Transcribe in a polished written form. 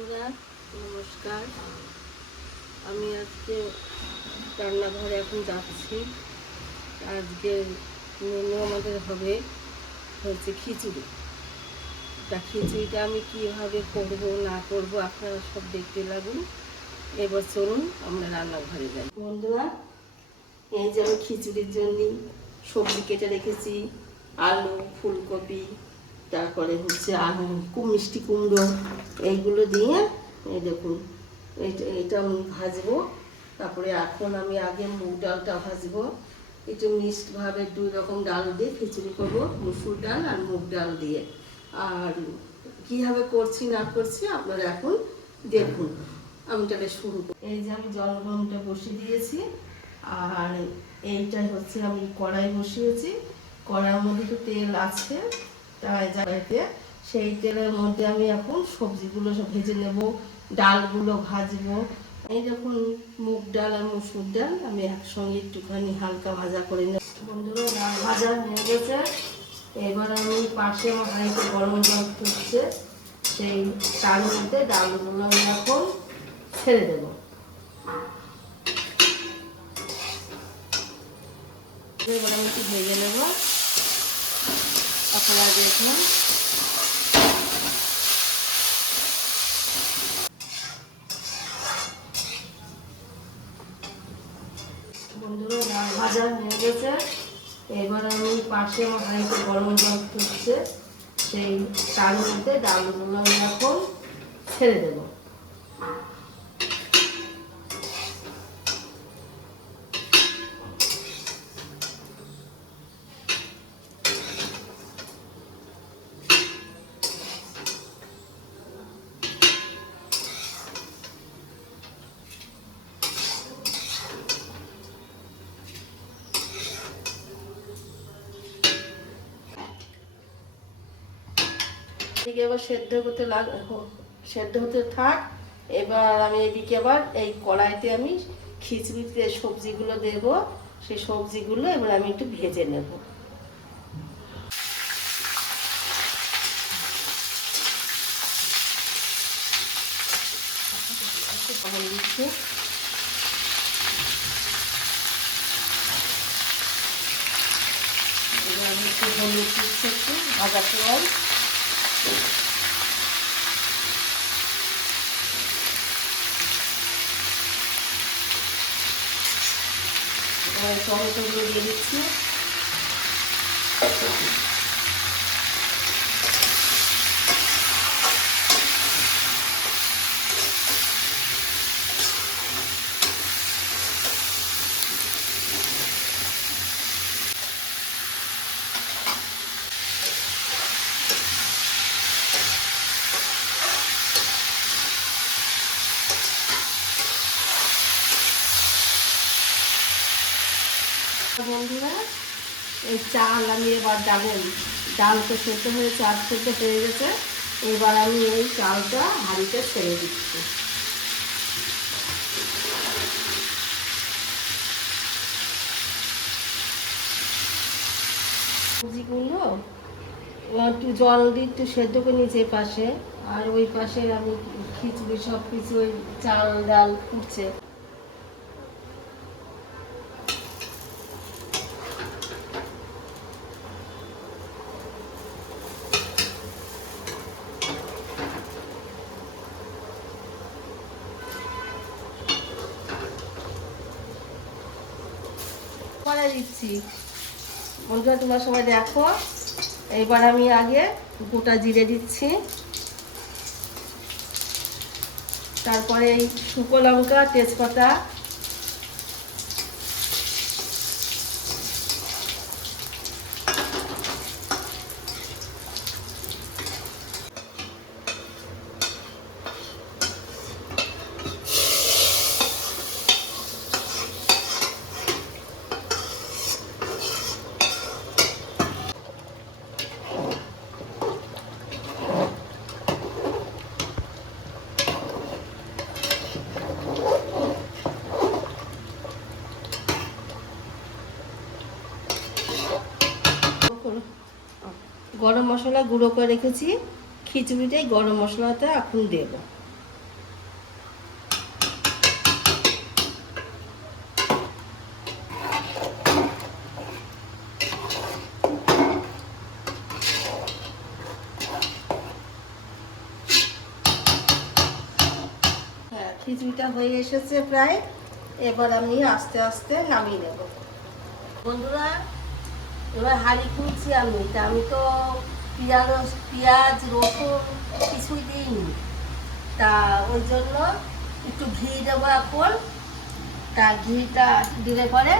বন্ধুরা নমস্কার। আমি আজকে রান্নাঘরে এখন যাচ্ছি। আজকে মেনু আমাদের হচ্ছে খিচুড়ি। খিচুড়িটা আমি কীভাবে করব না করব আপনারা সব দেখতে লাগুন। এবার চলুন আমরা রান্নাঘরে যাই। বন্ধুরা, এই যে আমি খিচুড়ির জন্য সবজি কেটে রেখেছি, আলু, ফুলকপি, তারপরে হচ্ছে মিষ্টি কুমড়ো, এইগুলো দিয়ে এই দেখুন এটা আমি ভাজবো। তারপরে এখন আমি আগে মুগ ডালটা ভাজবো। একটু মিক্সডভাবে 2 রকম ডাল দিয়ে খিচুড়ি করবো, মুসুর ডাল আর মুগ ডাল দিয়ে। আর কীভাবে করছি না করছি আপনারা এখন দেখুন। আমি তাহলে শুরু করি। এই যে আমি জল গরমটা বসিয়ে দিয়েছি, আর এইটাই হচ্ছে আমি কড়াই বসিয়েছি। কড়াইয়ের মধ্যে তো তেল আছে, তাই জায়গাতে সেই তেলের মধ্যে আমি এখন সবজিগুলো সব ভেজে নেব, ডালগুলো ভাজবো। এই যখন মুগ ডাল আর মসুর ডাল আমি একসঙ্গে একটুখানি হালকা ভাজা করে নেব। বন্ধুরা, ডাল ভাজা হয়ে গেছে। এবার আমি পাশে আমার হাঁড়িতে গরম জল ফুটছে, সেই তার মধ্যে ডালগুলো আমি এখন ছেড়ে দেবো। এবার আমি একটু ভেজে নেব। আপনারা দেখুন, বন্ধুরা ডাল ভাজা হয়ে গেছে। এবার আমি পাশে আমার হাঁড়িতে গরম জল ফুটছে, সেই তার মধ্যে ডালগুলো আমি এখন ছেড়ে দেবো। এদিকে আবার সেদ্ধ হতে থাক। এবার আমি এদিকে আবার এই কড়াইতে আমি খিচুড়িতে সবজিগুলো দেব। সেই সবজিগুলো এবার আমি একটু ভেজে নেব। দিচ্ছি এবার আমি একটু হলুদ দিচ্ছি, একটু ভাজা সময়। টমেটোগুলো দিয়ে দিচ্ছি। বন্ধুরা, এই চাল আমি এবার ডাল তো সেদ্ধ হয়ে চাল সেদ্ধ হয়ে গেছে। এবার আমি এই চালটা হাঁড়িতে ছেড়ে দিচ্ছি। সবজিগুলো একটু জল দিয়ে একটু সেদ্ধ করে নিচে পাশে, আর ওই পাশে আমি খিচুড়ি সব কিছু ওই চাল ডাল ফুটছে। করে দিচ্ছি। বন্ধুরা, তোমরা সবাই দেখো। এইবার আমি আগে গোটা জিরে দিচ্ছি, তারপরে এই শুকনো লঙ্কা, তেজপাতা, গরম মশলা গুঁড়ো করে রেখেছি। খিচুড়িটাই গরম মশলাটা এখন দেব। খিচুড়িটা হয়ে এসেছে প্রায়, এবার আমি আস্তে আস্তে নামিয়ে নেব। বন্ধুরা, এবার হাঁড়ি খুলছি আমি। তা আমি তো পেঁয়াজ রসুন কিছুই দিইনি, তা ওই জন্য একটু ঘি দেবো এখন। তা ঘিটা দিলে পরে